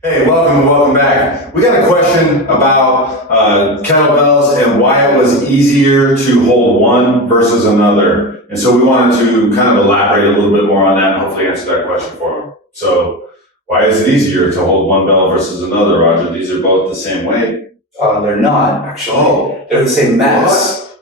Hey, welcome back. We got a question about kettlebells and why it was easier to hold one versus another. And so we wanted to kind of elaborate a little bit more on that and hopefully answer that question for them. So why is it easier to hold one bell versus another, Roger? These are both the same weight? They're not, actually. Oh. They're the same mass.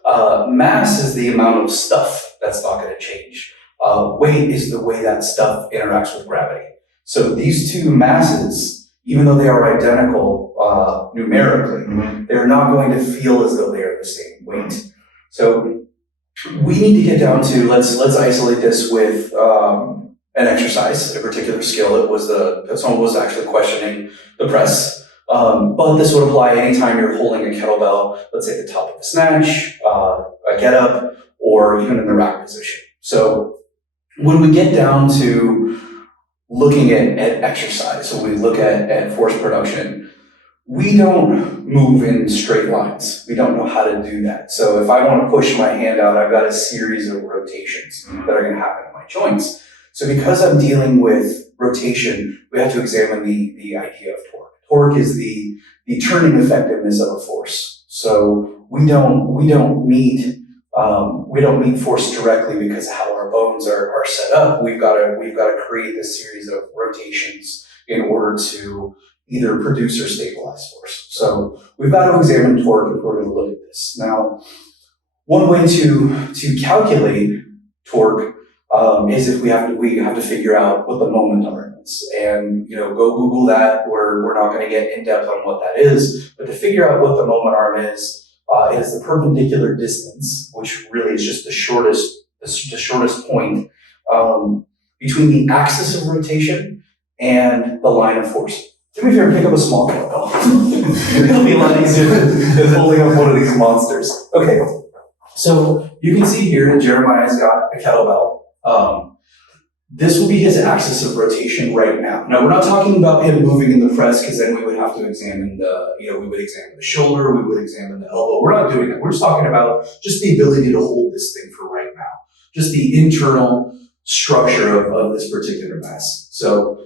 Mass is the amount of stuff that's not going to change. Weight is the way that stuff interacts with gravity. So these two masses, even though they are identical numerically, they're not going to feel as though they are the same weight. So we need to get down to, let's isolate this with an exercise, a particular skill. Someone was actually questioning the press. But this would apply anytime you're holding a kettlebell, let's say at the top of a snatch, a get up, or even in the rack position. So when we get down to looking at exercise, so we look at force production, we don't move in straight lines. We don't know how to do that. So if I want to push my hand out, I've got a series of rotations that are going to happen in my joints. So because I'm dealing with rotation, we have to examine the idea of torque. Torque is the turning effectiveness of a force. So we don't meet force directly because of how our bones are set up. We've got to create this series of rotations in order to either produce or stabilize force. So we've got to examine torque if we're going to look at this. Now, one way to calculate torque is if we have to figure out what the moment arm is, and go Google that. We're not going to get in depth on what that is, but to figure out what the moment arm is the perpendicular distance, which really is just the shortest point between the axis of rotation and the line of force. Do me a favor, pick up a small kettlebell. It'll be a lot easier than holding up one of these monsters. Okay, so you can see here that Jeremiah's got a kettlebell. This will be his axis of rotation right now. Now, we're not talking about him moving in the press, because then we would have to examine we would examine the shoulder, we would examine the elbow. We're not doing that. We're just talking about just the ability to hold this thing for right now. Just the internal structure of this particular mass. So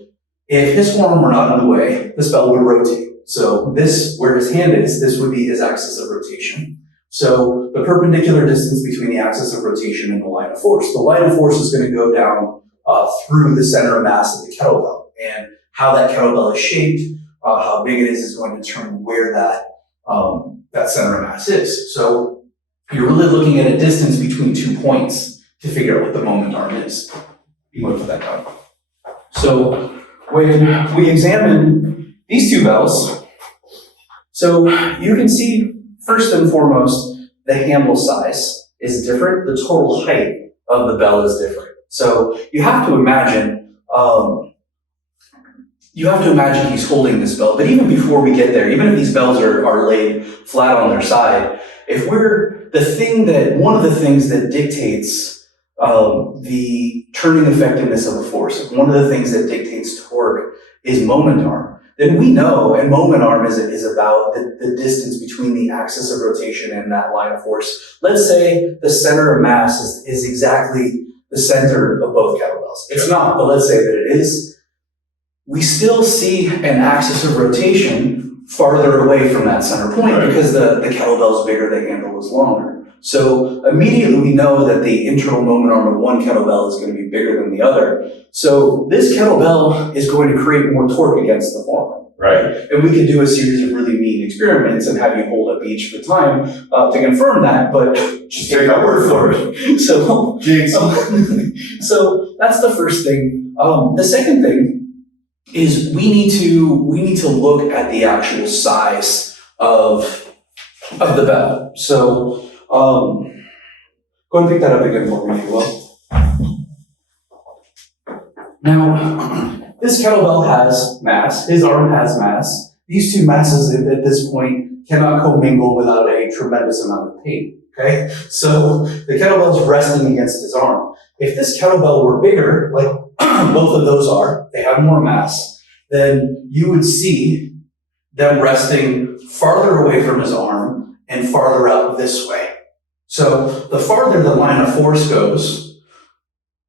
if his forearm were not in the way, this bell would rotate. So this, where his hand is, this would be his axis of rotation. So the perpendicular distance between the axis of rotation and the line of force. The line of force is going to go down through the center of mass of the kettlebell. And how that kettlebell is shaped, how big it is going to determine where that center of mass is. So you're really looking at a distance between 2 points to figure out what the moment arm is. You want to put that down. So when we examine these two bells, so you can see first and foremost, the handle size is different. The total height of the bell is different. So you have to imagine he's holding this bell. But even before we get there, even if these bells are laid flat on their side, one of the things that dictates the turning effectiveness of a force, if one of the things that dictates torque is moment arm, then we know, and moment arm is about the distance between the axis of rotation and that line of force. Let's say the center of mass is exactly the center of both kettlebells. It's not, but let's say that it is. We still see an axis of rotation farther away from that center point because the kettlebell is bigger, the handle is longer. So immediately we know that the internal moment arm of one kettlebell is going to be bigger than the other. So this kettlebell is going to create more torque against the forearm. Right. And we could do a series of really neat experiments and have you hold up each at a time to confirm that, but just take our word for it. So that's the first thing. The second thing is we need to look at the actual size of the bell. So go ahead and pick that up again for me, if you will. Now, this kettlebell has mass. His arm has mass. These two masses at this point cannot commingle without a tremendous amount of pain. Okay? So the kettlebell's resting against his arm. If this kettlebell were bigger, like both of those are, they have more mass, then you would see them resting farther away from his arm and farther out this way. So the farther the line of force goes,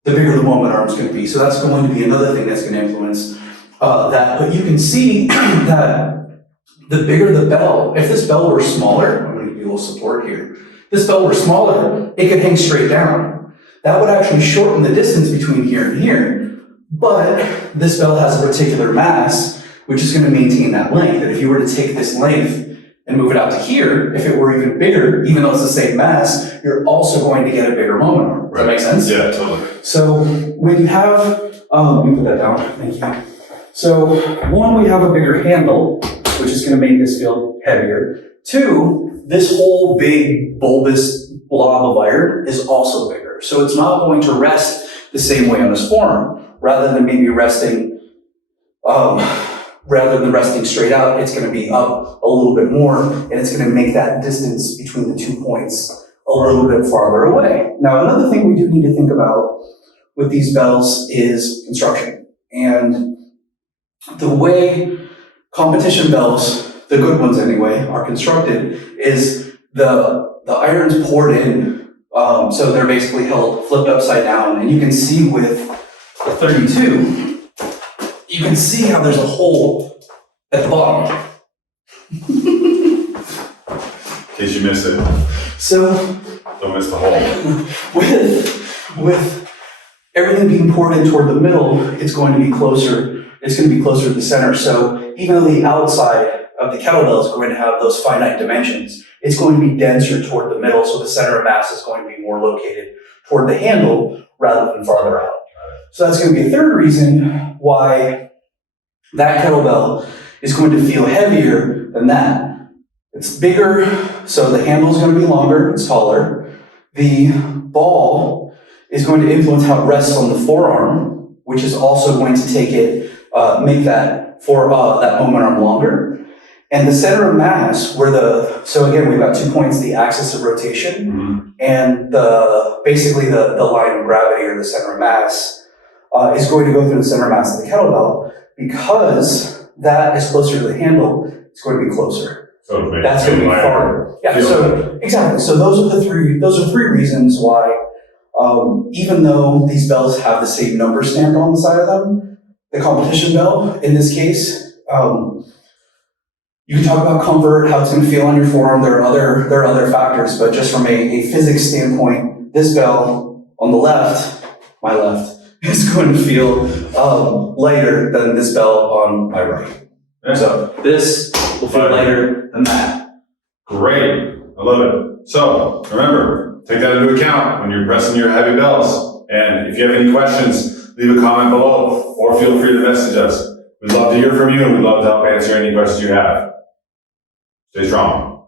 the bigger the moment arm is going to be. So that's going to be another thing that's going to influence but you can see that the bigger the bell, if this bell were smaller, I'm going to give you a little support here. If this bell were smaller, it could hang straight down. That would actually shorten the distance between here and here, but this bell has a particular mass, which is going to maintain that length. And if you were to take this length and move it out to here, if it were even bigger, even though it's the same mass, you're also going to get a bigger moment arm. Does that make sense? Yeah, totally. So when you have, let me put that down, thank you. So one, we have a bigger handle, which is going to make this feel heavier. Two, this whole big bulbous blob of iron is also bigger. So it's not going to rest the same way on this forearm. Rather than maybe resting, straight out, it's going to be up a little bit more, and it's going to make that distance between the 2 points a little bit farther away. Now, another thing we do need to think about with these bells is construction. And the way competition bells, the good ones anyway, are constructed is the iron's poured in, so they're basically held flipped upside down, and you can see with the 32, you can see how there's a hole at the bottom. In case you missed it. So, Don't miss the hole. with everything being poured in toward the middle, it's going to be closer. It's going to be closer to the center. So even though the outside of the kettlebell is going to have those finite dimensions, it's going to be denser toward the middle. So the center of mass is going to be more located toward the handle rather than farther out. So that's going to be a third reason why that kettlebell is going to feel heavier than that. It's bigger, so the handle is going to be longer, it's taller. The ball is going to influence how it rests on the forearm, which is also going to take it, make that moment arm longer. And the center of mass, so again, we've got 2 points, the axis of rotation, and basically the line of gravity or the center of mass is going to go through the center of mass of the kettlebell. Because that is closer to the handle, it's going to be closer. So that's going to be farther. Yeah, so exactly. So those are three reasons why, even though these bells have the same number stamped on the side of them, the competition bell, in this case, you can talk about comfort, how it's going to feel on your forearm. There are other factors, but just from a physics standpoint, this bell on the left, my left, is going to feel lighter than this bell on my right. Yeah. So this will feel lighter than that. Great. I love it. So remember, take that into account when you're pressing your heavy bells. And if you have any questions, leave a comment below or feel free to message us. We'd love to hear from you and we'd love to help answer any questions you have. Stay strong.